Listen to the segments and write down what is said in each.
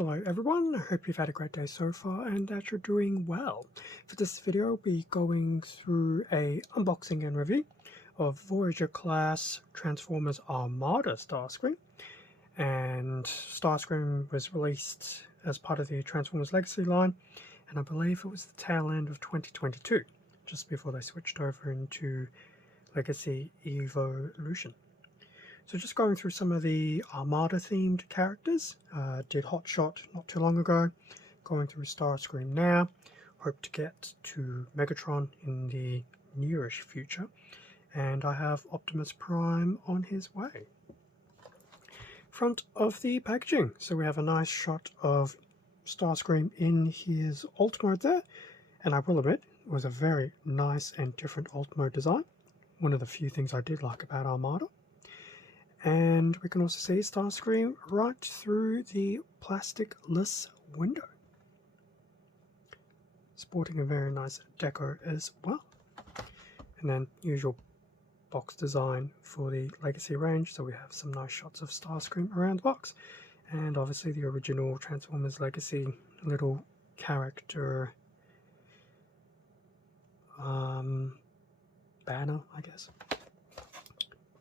Hello everyone, I hope you've had a great day so far and that you're doing well. For this video I'll be going through a unboxing and review of Voyager class Transformers Armada Starscream. And Starscream was released as part of the Transformers Legacy line, and I believe it was the tail end of 2022, just before they switched over into Legacy Evolution. So just going through some of the Armada themed characters. Did Hotshot not too long ago, going through Starscream now, hope to get to Megatron in the nearish future, and I have Optimus Prime on his way. Front of the packaging, so we have a nice shot of Starscream in his alt mode there, and I will admit it was a very nice and different alt mode design, one of the few things I did like about Armada. And we can also see Starscream right through the plastic-less window, sporting a very nice deco as well. And then usual box design for the Legacy range, so we have some nice shots of Starscream around the box, and obviously the original Transformers Legacy little character banner, I guess.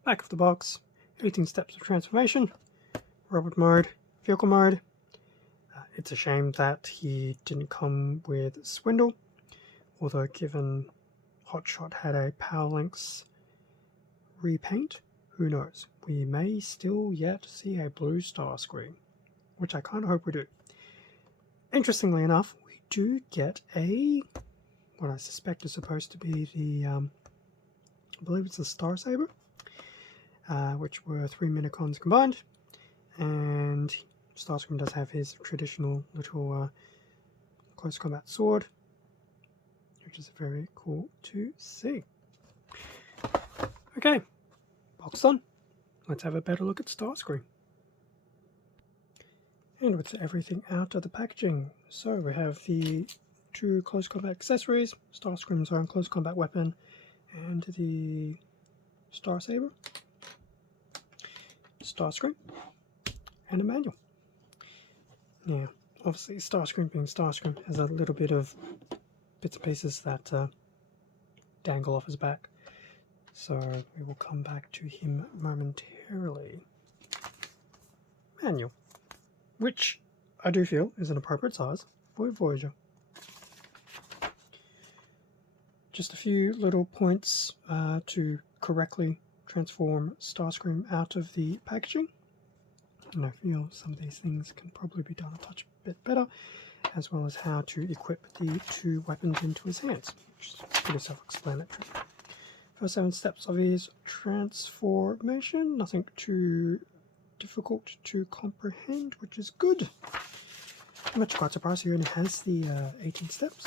Back of the box. 18 steps of transformation, robot mode, vehicle mode. It's a shame that he didn't come with Swindle, although given Hotshot had a Power Links repaint, who knows? We may still yet see a blue Starscream, which I kind of hope we do. Interestingly enough, we do get a, what I suspect is supposed to be the, I believe it's the Star Saber. Which were 3 Minicons combined, and Starscream does have his traditional little close combat sword, which is very cool to see. Okay, box on. Let's have a better look at Starscream. And with everything out of the packaging, so we have the 2 close combat accessories, Starscream's own close combat weapon, and the Star Saber. Starscream, and a manual. Now, obviously Starscream being Starscream has a little bit of bits and pieces that dangle off his back, so we will come back to him momentarily. Manual, which I do feel is an appropriate size for Voyager. Just a few little points to correctly transform Starscream out of the packaging, and I feel some of these things can probably be done a touch bit better, as well as how to equip the 2 weapons into his hands, which is pretty self-explanatory. First 7 steps of his transformation, nothing too difficult to comprehend, which is good. I'm actually quite surprised he only has the 18 steps.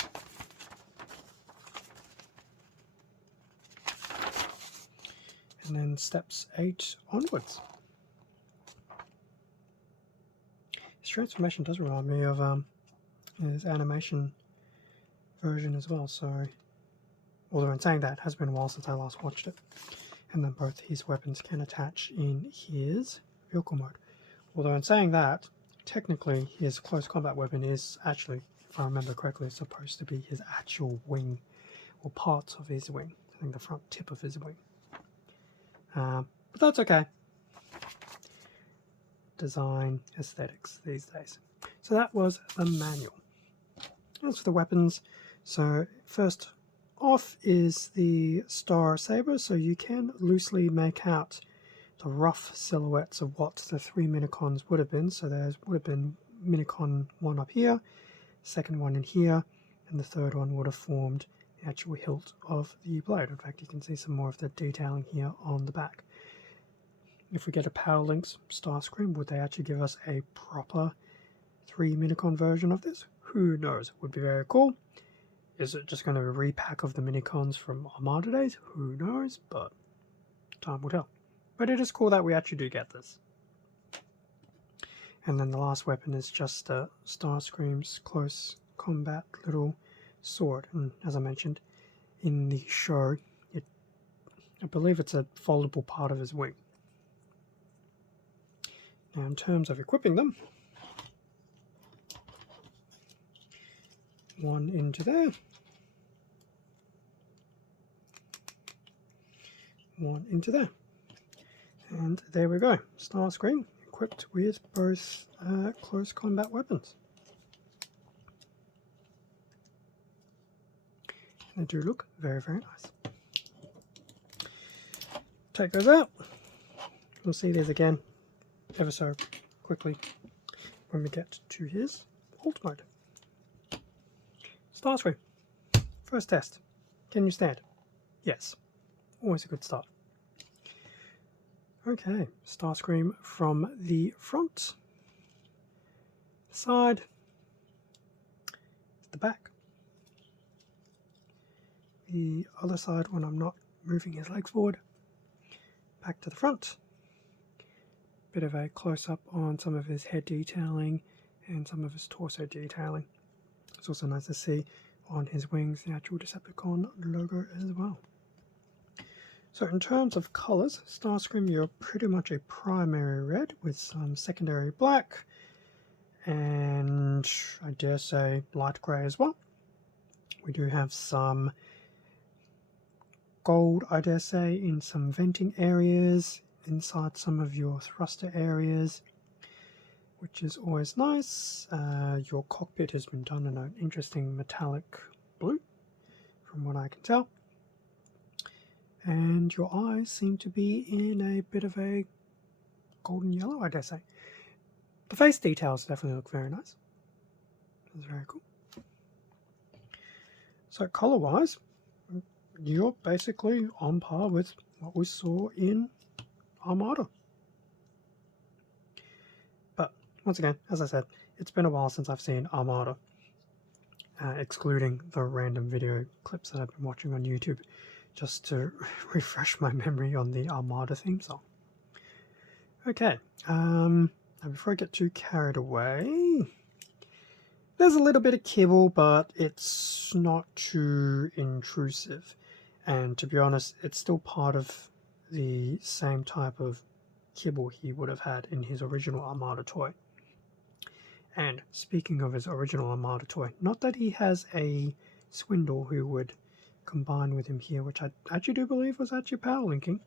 And then steps 8 onwards. His transformation does remind me of his animation version as well, so although in saying that, it has been a while since I last watched it. And then both his weapons can attach in his vehicle mode. Although in saying that, technically his close combat weapon is actually, if I remember correctly, supposed to be his actual wing, or parts of his wing. I think the front tip of his wing. But that's okay. Design aesthetics these days. So that was the manual. As for the weapons, so first off is the Star Saber, so you can loosely make out the rough silhouettes of what the 3 Minicons would have been. So there would have been Minicon 1 up here, second one in here, and the third one would have formed the actual hilt of the blade. In fact, you can see some more of the detailing here on the back. If we get a Power Links Starscream, would they actually give us a proper 3 Minicon version of this? Who knows? It would be very cool. Is it just going to be a repack of the Minicons from Armada days? Who knows, but time will tell. But it is cool that we actually do get this. And then the last weapon is just Starscream's close combat little sword. And as I mentioned in the show, I believe it's a foldable part of his wing. Now in terms of equipping them, one into there, one into there, and there we go. Starscream equipped with both close combat weapons. They do look very, very nice. Take those out. We'll see these again ever so quickly when we get to his alt mode. Starscream. First test. Can you stand? Yes. Always a good start. Okay, Starscream from the front, side, the back. The other side when I'm not moving his legs forward. Back to the front. Bit of a close-up on some of his head detailing and some of his torso detailing. It's also nice to see on his wings the actual Decepticon logo as well. So in terms of colours, Starscream, you're pretty much a primary red with some secondary black and I dare say light grey as well. We do have some gold, I dare say, in some venting areas, inside some of your thruster areas, which is always nice. Your cockpit has been done in an interesting metallic blue, from what I can tell. And your eyes seem to be in a bit of a golden yellow, I dare say. The face details definitely look very nice. That's very cool. So color-wise, you're basically on par with what we saw in Armada. But once again, as I said, it's been a while since I've seen Armada, excluding the random video clips that I've been watching on YouTube, just to refresh my memory on the Armada theme song. Okay, now before I get too carried away, there's a little bit of kibble, but it's not too intrusive. And to be honest, it's still part of the same type of kibble he would have had in his original Armada toy. And speaking of his original Armada toy, not that he has a Swindle who would combine with him here, which I actually do believe was actually power linking.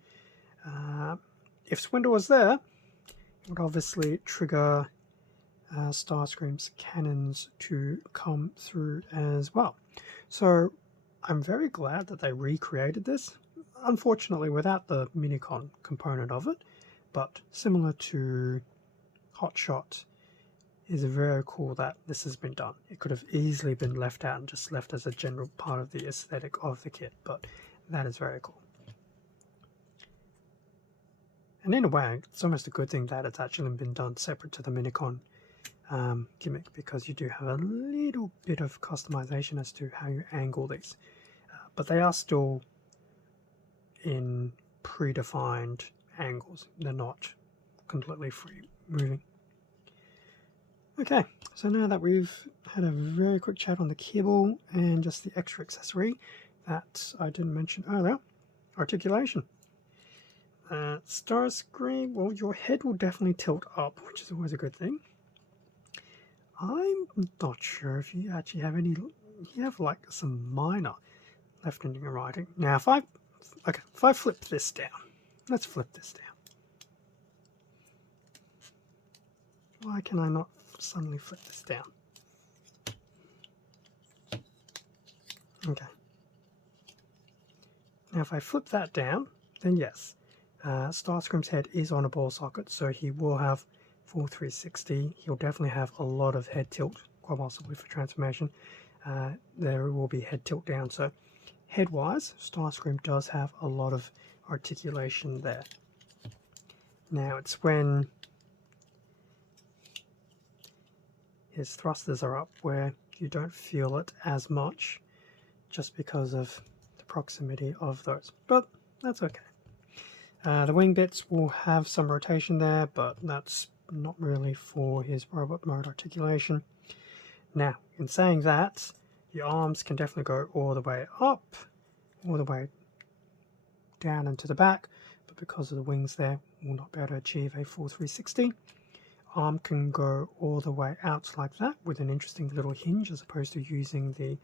If Swindle was there, it would obviously trigger Starscream's cannons to come through as well. So I'm very glad that they recreated this, unfortunately without the Minicon component of it, but similar to Hotshot, is very cool that this has been done. It could have easily been left out and just left as a general part of the aesthetic of the kit, but that is very cool. And in a way, it's almost a good thing that it's actually been done separate to the Minicon gimmick, because you do have a little bit of customization as to how you angle these. But they are still in predefined angles. They're not completely free moving. Okay, so now that we've had a very quick chat on the kibble and just the extra accessory that I didn't mention earlier, articulation. Starscream, well, your head will definitely tilt up, which is always a good thing. I'm not sure if you actually have any, you have like some minor left-handing and right-handing. Now if I flip this down, let's flip this down. Why can I not suddenly flip this down? Okay. Now if I flip that down, then yes, Starscream's head is on a ball socket, so he will have full 360. He'll definitely have a lot of head tilt, quite possibly for transformation. There will be head tilt down, so head-wise, Starscream does have a lot of articulation there. Now it's when his thrusters are up where you don't feel it as much, just because of the proximity of those, but that's okay. The wing bits will have some rotation there, but that's not really for his robot mode articulation. Now, in saying that, the arms can definitely go all the way up, all the way down into the back, but because of the wings there, we'll not be able to achieve a full 360. arm can go all the way out like that with an interesting little hinge as opposed to using the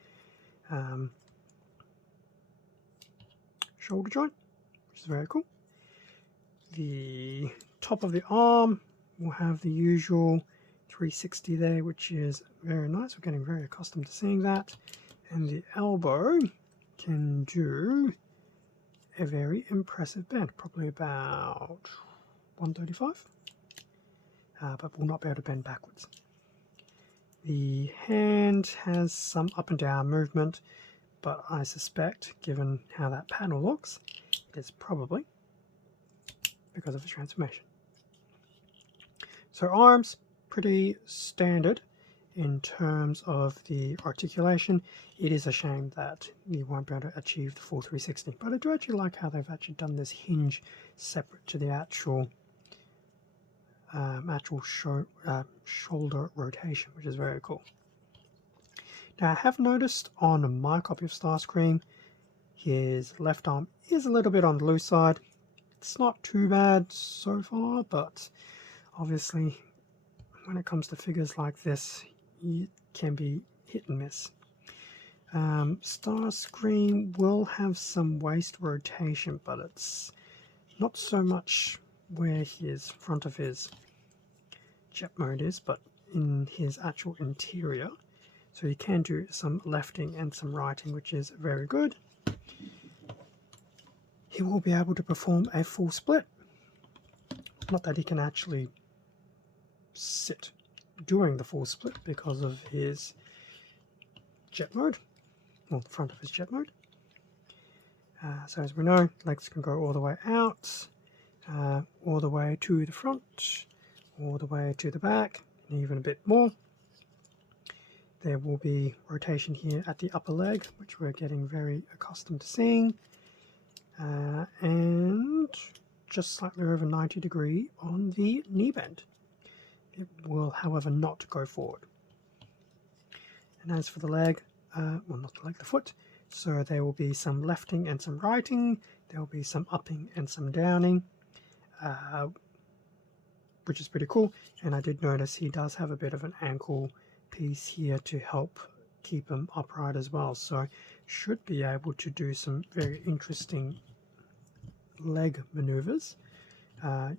shoulder joint, which is very cool. The top of the arm will have the usual 360 there, which is very nice. We're getting very accustomed to seeing that. And the elbow can do a very impressive bend, probably about 135, but will not be able to bend backwards. The hand has some up and down movement, but I suspect, given how that panel looks, it is probably because of the transformation. So arms, pretty standard in terms of the articulation. It is a shame that you won't be able to achieve the full 360, but I do actually like how they've actually done this hinge separate to the actual shoulder rotation, which is very cool. Now I have noticed on my copy of Starscream, his left arm is a little bit on the loose side. It's not too bad so far, but obviously when it comes to figures like this, it can be hit and miss. Starscream will have some waist rotation, but it's not so much where his front of his jet mode is, but in his actual interior. So you can do some lefting and some righting, which is very good. He will be able to perform a full split. Not that he can actually sit doing the full split because of his jet mode, or the front of his jet mode. So as we know, legs can go all the way out, all the way to the front, all the way to the back, and even a bit more. There will be rotation here at the upper leg, which we're getting very accustomed to seeing, and just slightly over 90 degree on the knee bend. It will, however, not go forward. And as for the leg, well, not the leg, the foot, so there will be some lefting and some righting. There will be some upping and some downing, which is pretty cool. And I did notice he does have a bit of an ankle piece here to help keep him upright as well. So should be able to do some very interesting leg maneuvers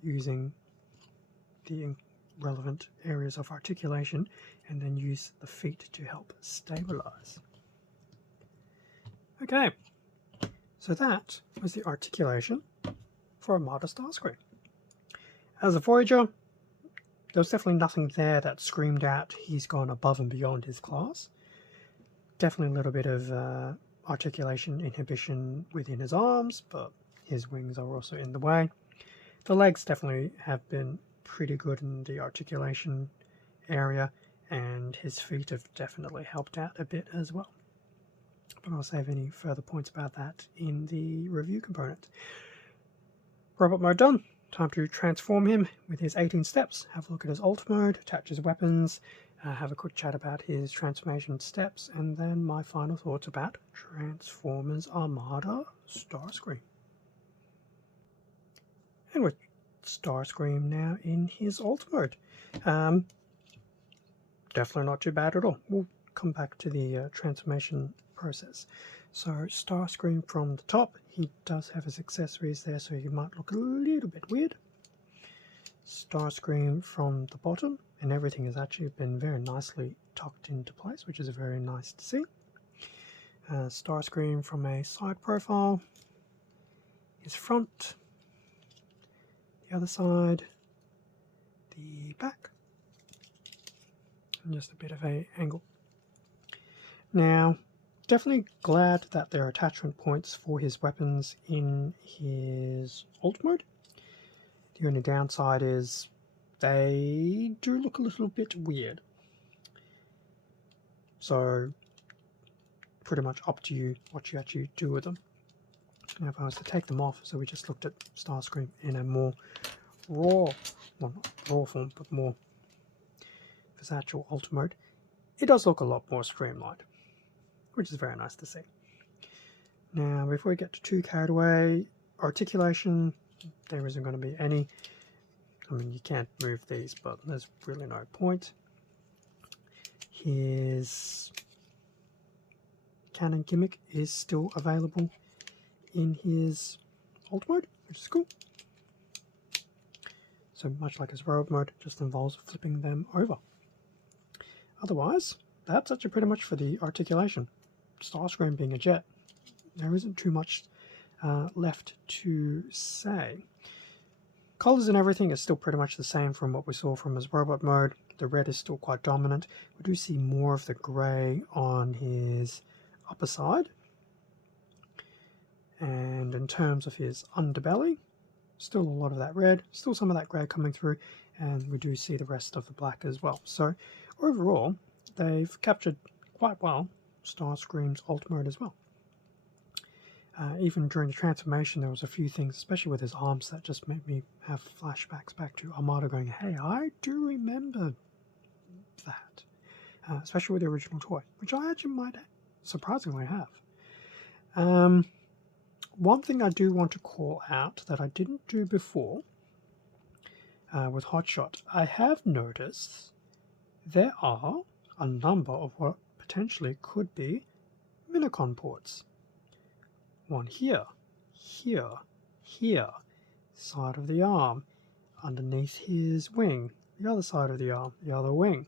using the relevant areas of articulation, and then use the feet to help stabilize. Okay, so that was the articulation for Armada Starscream. As a Voyager, there was definitely nothing there that screamed out he's gone above and beyond his class. Definitely a little bit of articulation inhibition within his arms, but his wings are also in the way. The legs definitely have been pretty good in the articulation area, and his feet have definitely helped out a bit as well. But I'll save any further points about that in the review component. Robot mode done. Time to transform him with his 18 steps. Have a look at his alt mode, attach his weapons, have a quick chat about his transformation steps, and then my final thoughts about Transformers Armada Starscream. And with Starscream now in his alt mode. Definitely not too bad at all. We'll come back to the transformation process. So Starscream from the top, he does have his accessories there, so he might look a little bit weird. Starscream from the bottom, and everything has actually been very nicely tucked into place, which is very nice to see. Starscream from a side profile, his front, the other side, the back, and just a bit of a angle. Now, definitely glad that there are attachment points for his weapons in his alt mode. The only downside is they do look a little bit weird. So, pretty much up to you what you actually do with them. Now, if I was to take them off, so we just looked at Starscream in a more raw, well, not raw form, but more of his actual alt mode, it does look a lot more streamlined, which is very nice to see. Now, before we get too carried away, articulation, there isn't going to be any. I mean, you can't move these, but there's really no point. His cannon gimmick is still available in his alt mode, which is cool. So much like his rogue mode, just involves flipping them over. Otherwise, that's actually pretty much for the articulation. Starscream being a jet, there isn't too much left to say. Colors and everything is still pretty much the same from what we saw from his robot mode. The red is still quite dominant. We do see more of the grey on his upper side. And in terms of his underbelly, still a lot of that red, still some of that grey coming through, and we do see the rest of the black as well. So overall, they've captured quite well Starscream's alt mode as well. Even during the transformation, there was a few things, especially with his arms, that just made me have flashbacks back to Armada going, hey, I do remember that. Especially with the original toy, which I actually might surprisingly have. One thing I do want to call out that I didn't do before with Hotshot, I have noticed there are a number of what potentially could be Minicon ports. One here, here, here, side of the arm, underneath his wing, the other side of the arm, the other wing.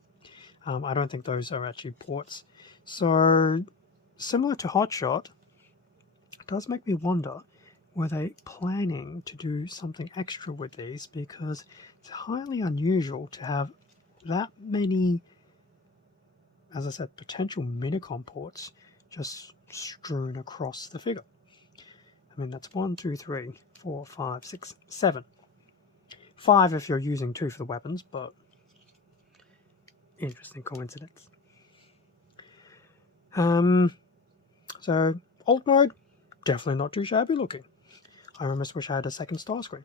I don't think those are actually ports. So, similar to Hotshot, it does make me wonder, were they planning to do something extra with these? Because it's highly unusual to have that many, as I said, potential Minicon ports just strewn across the figure. I mean, that's 1, 2, 3, 4, 5, 6, 7. 5 if you're using 2 for the weapons, but interesting coincidence. So, alt mode, definitely not too shabby looking. I almost wish I had a second Starscream.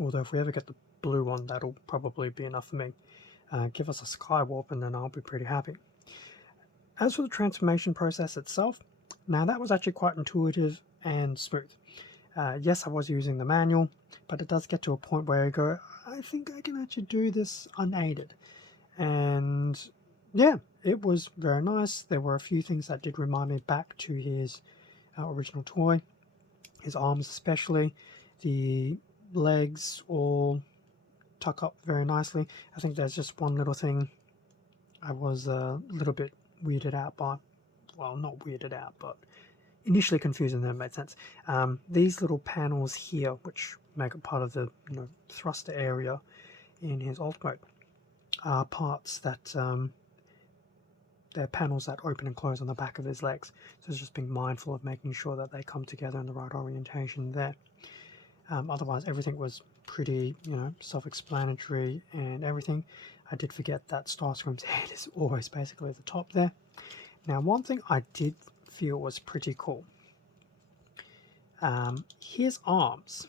Although if we ever get the blue one, that'll probably be enough for me. Give us a Skywarp and then I'll be pretty happy. As for the transformation process itself, now that was actually quite intuitive and smooth. Yes, I was using the manual, but it does get to a point where you go, I think I can actually do this unaided. And yeah, it was very nice. There were a few things that did remind me back to his original toy. His arms especially, the legs all tuck up very nicely. I think there's just one little thing I was a little bit weirded out by. Well, not weirded out, but initially confused, and then it made sense. These little panels here, which make it part of the thruster area in his alt mode, are parts that they're panels that open and close on the back of his legs. So it's just being mindful of making sure that they come together in the right orientation there. Otherwise, everything was pretty, self-explanatory and everything. I did forget that Starscream's head is always basically at the top there. Now, one thing I did feel was pretty cool. His arms,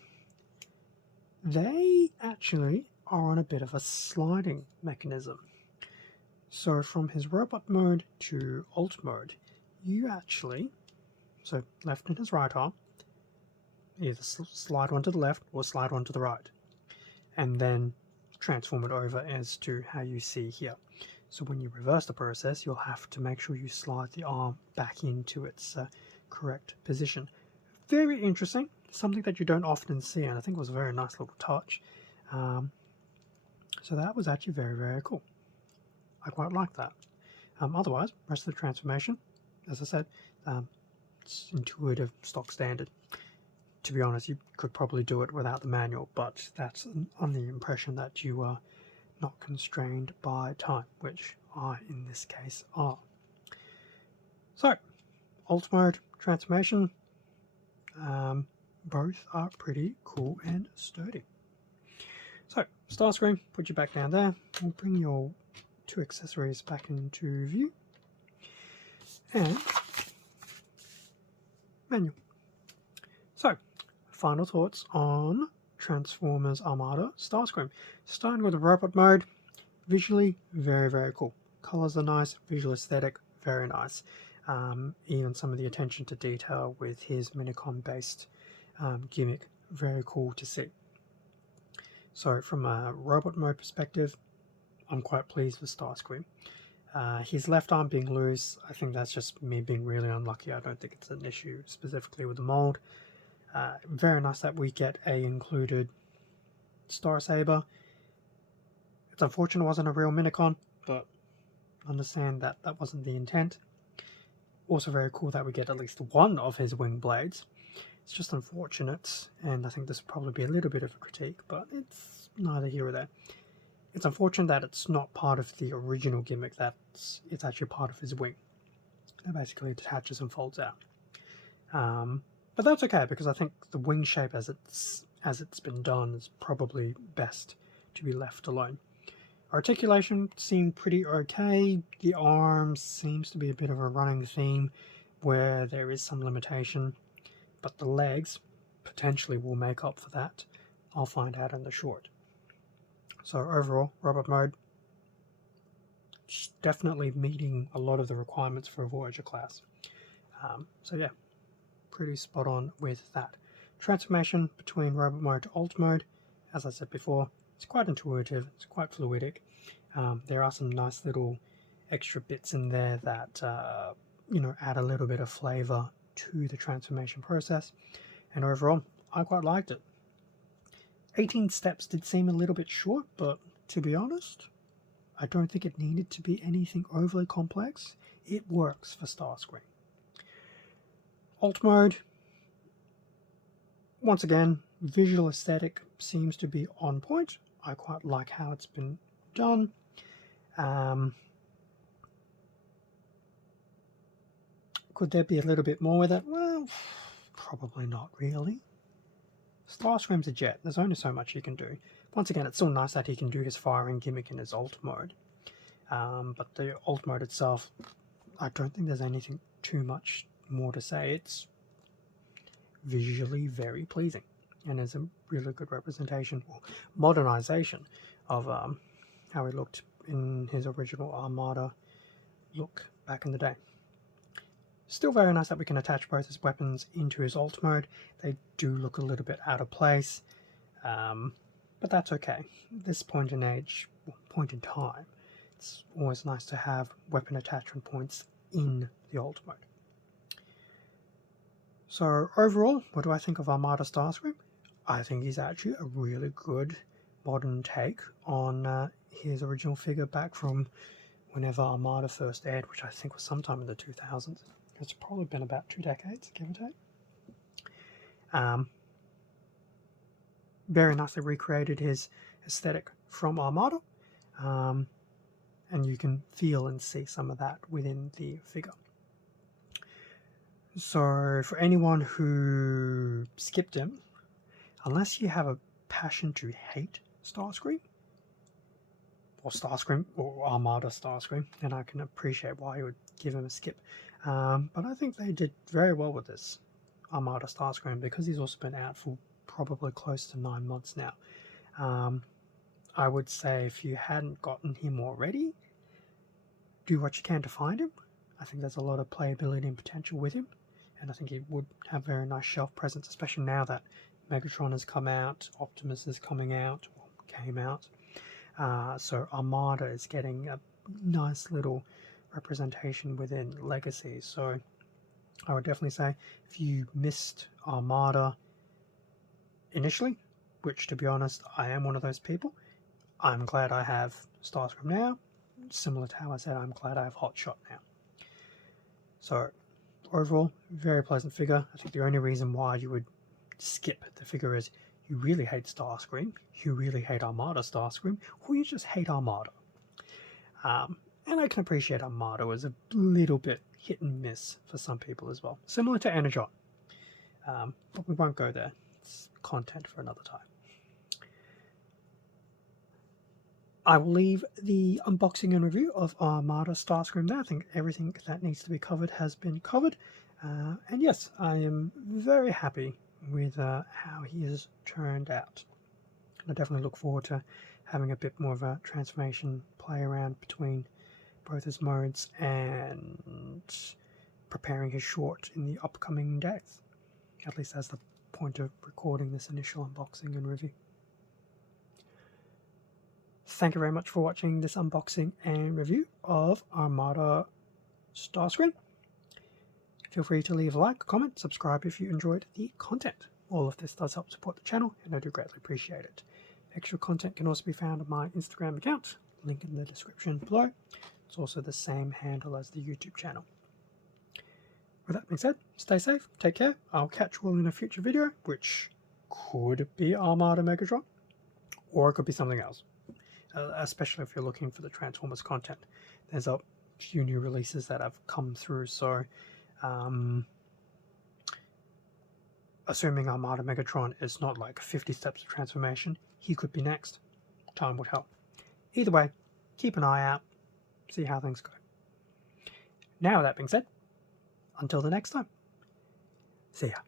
they actually are on a bit of a sliding mechanism. So from his robot mode to alt mode, you actually, so left and his right arm, either slide one to the left or slide one to the right, and then transform it over as to how you see here. So when you reverse the process, you'll have to make sure you slide the arm back into its correct position. Very interesting, something that you don't often see, and I think it was a very nice little touch. So that was actually very, very cool. I quite like that. Otherwise, rest of the transformation, as I said, it's intuitive, stock standard. To be honest, you could probably do it without the manual, but that's on the impression that you are not constrained by time, which I, in this case, are. So, alt mode, transformation, both are pretty cool and sturdy. So, Starscream, put you back down there. We'll bring your 2 accessories back into view. And manual. So, final thoughts on Transformers Armada Starscream. Starting with the robot mode, visually very, very cool. Colors are nice, visual aesthetic, very nice. Even some of the attention to detail with his Minicon based gimmick, very cool to see. So from a robot mode perspective, I'm quite pleased with Starscream. His left arm being loose, I think that's just me being really unlucky. I don't think it's an issue specifically with the mold. Very nice that we get a included Star Saber. It's unfortunate it wasn't a real Minicon, but understand that that wasn't the intent. Also very cool that we get at least one of his wing blades. It's just unfortunate, and I think this will probably be a little bit of a critique, but it's neither here or there. It's unfortunate that it's not part of the original gimmick, that it's actually part of his wing. That basically detaches and folds out. But that's okay, because I think the wing shape as it's been done is probably best to be left alone. Articulation seemed pretty okay. The arm seems to be a bit of a running theme where there is some limitation, but the legs potentially will make up for that. I'll find out in the short. So overall, robot mode, definitely meeting a lot of the requirements for a Voyager class. So yeah, pretty spot on with that. Transformation between robot mode to alt mode, as I said before, it's quite intuitive, it's quite fluidic. There are some nice little extra bits in there that add a little bit of flavor to the transformation process, and overall I quite liked it. 18 steps did seem a little bit short, but to be honest, I don't think it needed to be anything overly complex. It works for Starscream. Alt mode, once again, visual aesthetic seems to be on point. I quite like how it's been done. Could there be a little bit more with it? Well, probably not really. Starscream's a jet. There's only so much he can do. Once again, it's still nice that he can do his firing gimmick in his alt mode. But the alt mode itself, I don't think there's anything too much more to say. It's visually very pleasing and is a really good representation or modernization of how he looked in his original Armada look back in the day. Still very nice that we can attach both his weapons into his alt mode. They do look a little bit out of place, but that's okay. At this point in time, it's always nice to have weapon attachment points in the alt mode. So overall, what do I think of Armada Starscream? I think he's actually a really good modern take on his original figure back from whenever Armada first aired, which I think was sometime in the 2000s. It's probably been about 2 decades, give or take. Very nicely recreated his aesthetic from Armada, and you can feel and see some of that within the figure. So for anyone who skipped him, unless you have a passion to hate Starscream, or Armada Starscream, then I can appreciate why you would give him a skip. But I think they did very well with this Armada Starscream, because he's also been out for probably close to 9 months now. I would say if you hadn't gotten him already, do what you can to find him. I think there's a lot of playability and potential with him, and I think he would have very nice shelf presence, especially now that Megatron has come out, Optimus is coming out, or came out. So Armada is getting a nice little representation within Legacy. So I would definitely say if you missed Armada initially, which to be honest, I am one of those people, I'm glad I have Starscream now. Similar to how I said I'm glad I have Hotshot now. So overall, very pleasant figure. I think the only reason why you would skip the figure is you really hate Starscream, you really hate Armada Starscream, or you just hate Armada. And I can appreciate Armada as a little bit hit and miss for some people as well, similar to Energon. But we won't go there. It's content for another time. I will leave the unboxing and review of Armada Starscream there. I think everything that needs to be covered has been covered. And yes, I am very happy with how he has turned out. I definitely look forward to having a bit more of a transformation play around between both his modes and preparing his short in the upcoming days. At least as the point of recording this initial unboxing and review. thank you very much for watching this unboxing and review of Armada Starscream. Feel free to leave a like, comment, subscribe if you enjoyed the content. All of this does help support the channel, and I do greatly appreciate it. Extra content can also be found on my Instagram account, link in the description below. It's also the same handle as the YouTube channel. With that being said, stay safe, take care. I'll catch you all in a future video, which could be Armada Megatron, or it could be something else. Especially if you're looking for the Transformers content. There's a few new releases that have come through, so assuming Armada Megatron is not like 50 steps of transformation, he could be next. Time would help. Either way, keep an eye out, see how things go. Now, that being said, until the next time, see ya.